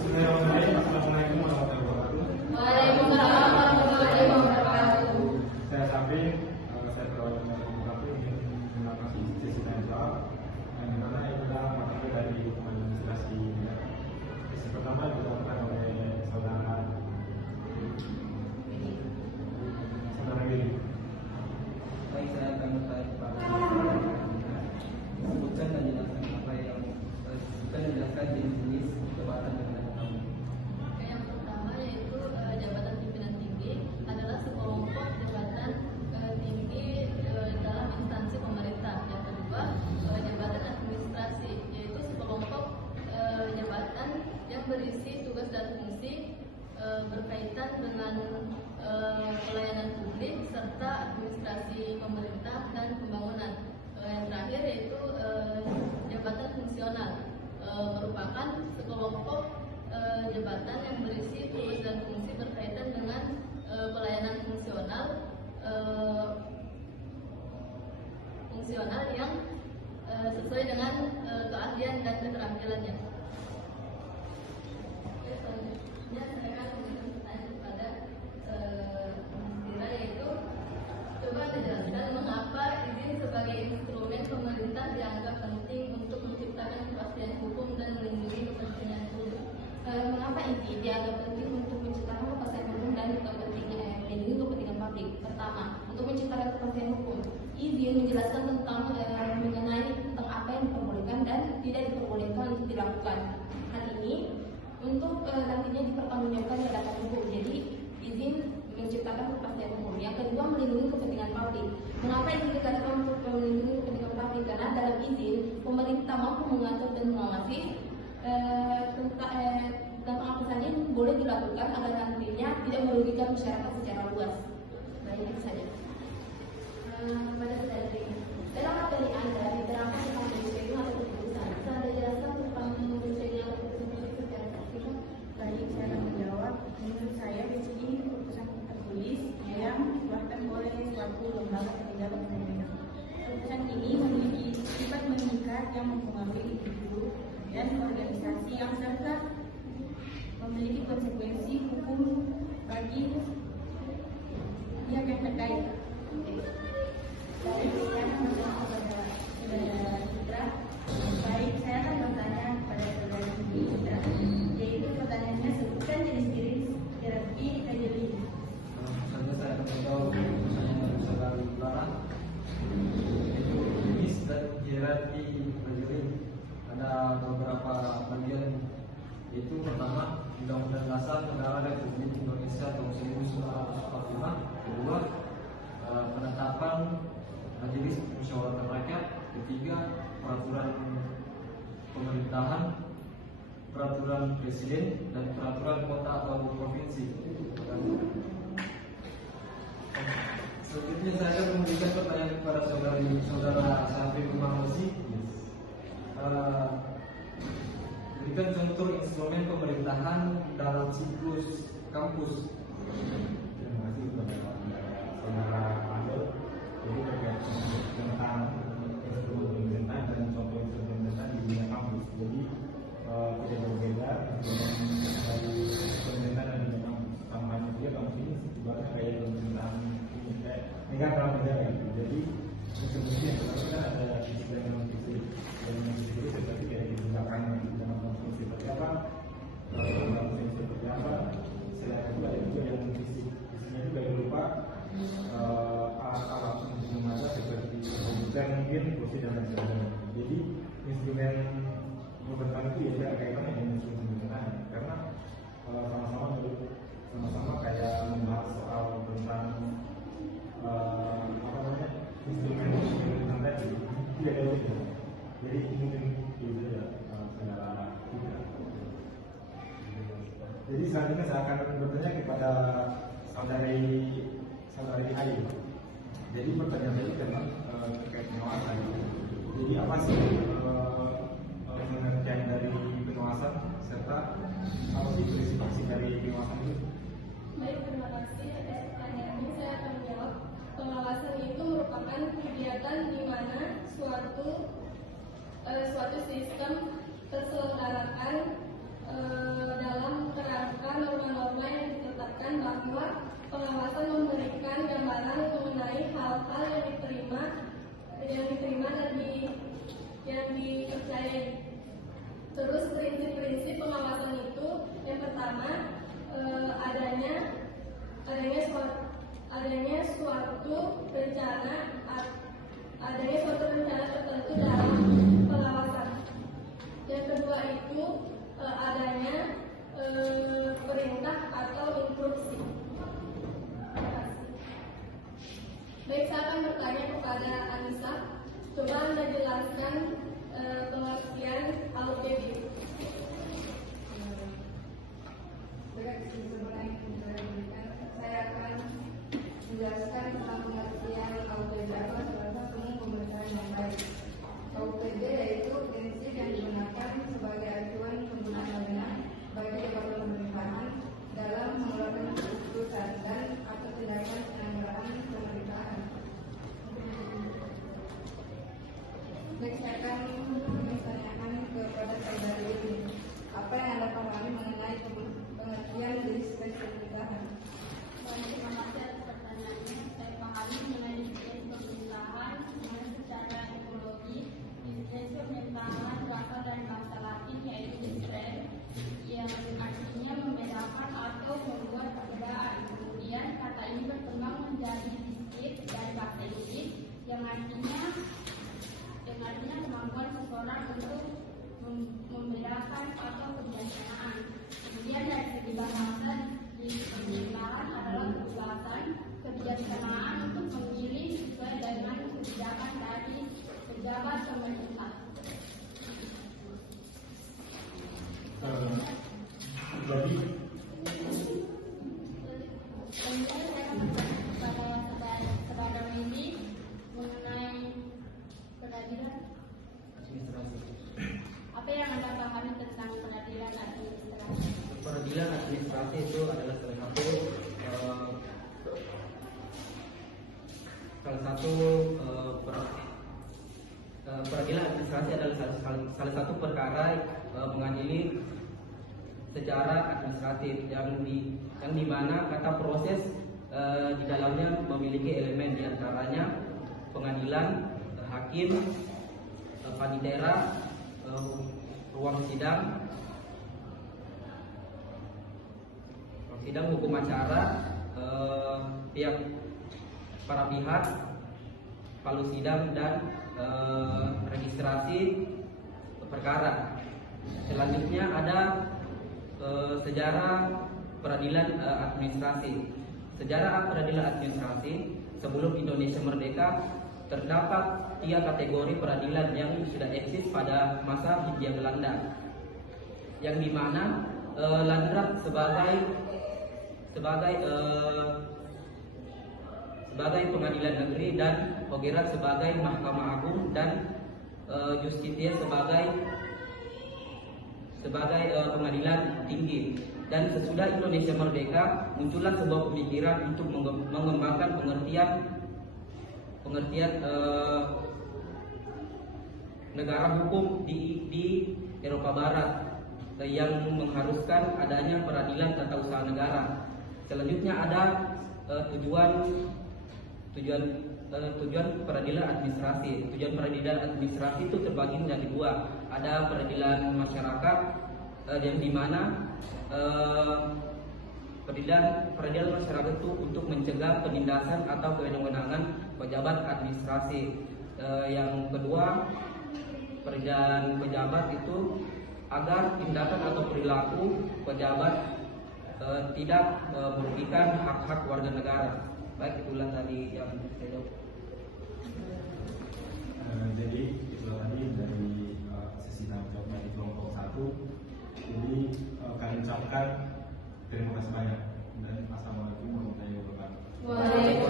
Bismillahirrahmanirrahim. Assalamualaikum warahmatullahi wabarakatuh. Waalaikumsalam warahmatullahi wabarakatuh. Saya Safi, saya perwakilan dari Bupati ingin menanggapi sesi tanya jawab yang dimana itu adalah materi dari hukuman administrasi. Sesi pertama dilakukan oleh saudara Willy. Baik, saya akan bertanya kepada sebutkan dan jelaskan apa yang sebutkan dan jelaskan jenis jabatan yang ada kamu. Yang pertama yaitu jabatan pimpinan tinggi adalah sekelompok jabatan tinggi dalam instansi pemerintah. Yang kedua jabatan administrasi yaitu sekelompok jabatan yang berisi tugas dan fungsi berkaitan dengan pelayanan publik serta administrasi pemerintah dan pembangunan. Yang terakhir yaitu jabatan fungsional merupakan sekelompok jabatan yang berisi tugas dan fungsi berkaitan dengan pelayanan fungsional yang sesuai dengan keahlian dan keterampilannya. Oke, selanjutnya saya akan memberikan pertanyaan kepada Dira, yaitu coba dijelaskan mengapa izin sebagai instrumen pemerintah dianggap penting untuk menciptakan kepastian hukum dan melindungi kepentingan publik. Mengapa izin dianggap penting untuk menciptakan kepastian hukum dan melindungi kepentingan publik? Pertama, untuk menciptakan kepastian hukum, izin menjelaskan tentang mengenai tentang apa yang diperbolehkan dan tidak diperbolehkan untuk dilakukan. Hal ini untuk nantinya dipertanggungjawabkan di hadapan hukum. Jadi izin menciptakan kepastian hukum. Yang kedua, melindungi kepentingan publik. Mengapa izin dikatakan untuk melindungi kepentingan publik? Karena dalam izin pemerintah mampu mengatur dan mengawasi tentang apa saja yang boleh dilakukan agar nantinya tidak merugikan masyarakat secara luas. Baik, itu saja. Pada saudari, dalam materi Anda diterangkan tentang menyesuaikan atau keputusan. Bisa Anda jelaskan tentang menyesuaikan atau keputusan secara praktikal? Baik, saya akan menjawab. Menurut saya di sini keputusan tertulis yang dikeluarkan oleh suatu lembaga ketiga pemerintah. Keputusan ini memiliki sifat mengikat yang mempengaruhi individu dan organisasi yang serta memiliki konsekuensi hukum bagi pihak yang terkait. Baik, saya akan bertanya kepada saudara Citra. Baik, saya akan bertanya kepada saudara Citra, yaitu pertanyaannya sebutkan jenis-jenis hierarki kajian. Saja saya akan menjawab pertanyaan dari saudara Clara. Itu jenis dan hierarki prajurit. Ada beberapa bagian, yaitu pertama Undang-Undang Dasar Negara Republik Indonesia tahun 1945. Kedua, penetapan Majelis Musyawarah Rakyat. Ketiga, peraturan pemerintahan, peraturan presiden, dan peraturan kota atau provinsi. Selanjutnya saya akan memberikan pertanyaan kepada saudara Safi Kumahmosi. Berikan contoh instrumen pemerintahan dalam siklus kampus. Terima kasih kepada saudara Ando. Jadi terkait tentang instrumen pemerintahan dan contoh instrumen pemerintahan di dunia kampus. Jadi tidak berbeda dari pemerintahan dan dunia kampus. Tambahan juga kampus ini juga kayak pemerintahan ini kayak negara dalam negara gitu. Jadi instrumennya yang pertama kan ada disiplin dan fisik. Dan yang fisik itu seperti kayak di belakangnya dalam kampus seperti apa, kampus seperti apa. Selain itu ada juga yang fisik. Fisiknya juga berupa alat-alat untuk memasak seperti komputer mungkin, kursi dan lain sebagainya. Jadi instrumen pemerintahan itu ya tidak kaitannya dengan instrumen pemerintahan karena sama-sama kayak membahas soal tentang apa namanya instrumen pemerintahan tadi tidak ada itu. Jadi mungkin itu ya segala tidak. Jadi selanjutnya saya akan bertanya kepada saudari Ayu. Jadi pertanyaan tadi memang terkait pengawasan. Jadi apa sih pengertian dari pengawasan serta apa sih prinsip dari pengawasan itu? Baik, terima kasih atas pertanyaannya. Saya akan menjawab. Pengawasan itu merupakan kegiatan di mana suatu sistem terselenggarakan dalam itu adanya suatu rencana tertentu dalam pengawasan. Yang kedua itu adanya perintah atau instruksi. Baik, saya akan bertanya kepada Anissa. Coba Anda jelaskan pengertian AUPB. Saya akan menjelaskan tentang pengertian AUPB atau salah umum pemerintahan yang baik. AUPB yaitu prinsip yang digunakan sebagai acuan penggunaan dana bagi lembaga pemerintahan dalam mengeluarkan keputusan dan atau tindakan penyelenggaraan pemerintahan. Baik, saya akan menanyakan kepada saudari ini, apa yang Anda pahami mengenai pengertian dari pemerintahan? Terima kasih atas pertanyaannya. Saya pahami mengenai definisi pemerintahan secara etimologi. Definisi pemerintahan berasal dari bahasa Latin yaitu descriere, yang artinya membedakan atau membuat perbedaan. Kemudian kata ini berkembang menjadi distrik dari bahasa Inggris yang artinya kemampuan seseorang untuk membedakan atau kebijaksanaan. Kemudian dari segi bahasa, di pemerintahan adalah kejelasan kebijaksanaan untuk memilih sesuai dengan kebijakan dari pejabat pemerintah. Jadi Kemudian saya akan bertanya kepada saudara Windy mengenai peradilan. Administrasi. Apa yang Anda pahami tentang peradilan administrasi? Peradilan administrasi itu adalah peradilan administrasi adalah salah satu perkara mengadili secara administratif yang di mana kata proses di dalamnya memiliki elemen diantaranya pengadilan, hakim, panitera, ruang sidang, hukum acara, para pihak, palu sidang dan registrasi perkara. Selanjutnya ada sejarah peradilan administrasi. Sejarah peradilan administrasi sebelum Indonesia merdeka terdapat 3 kategori peradilan yang sudah eksis pada masa Hindia Belanda, yang dimana Landrat sebagai pengadilan negeri dan Hogerat sebagai Mahkamah Agung dan Justitia sebagai pengadilan tinggi. Dan sesudah Indonesia merdeka muncullah sebuah pemikiran untuk mengembangkan pengertian negara hukum di Eropa Barat yang mengharuskan adanya peradilan tata usaha negara. Selanjutnya ada tujuan peradilan administrasi. Tujuan peradilan administrasi itu terbagi menjadi 2. Ada peradilan masyarakat yang dimana peradilan masyarakat itu untuk mencegah penindasan atau kewenangan pejabat administrasi. Yang kedua, peradilan pejabat itu agar tindakan atau perilaku pejabat tidak merugikan hak-hak warga negara. Baik, itulah tadi yang saya jawab. Jadi itu tadi dari sesi jawab di kelompok 1. Jadi kami ucapkan terima kasih banyak dan assalamualaikum warahmatullahi wabarakatuh. Waalaikumsalam.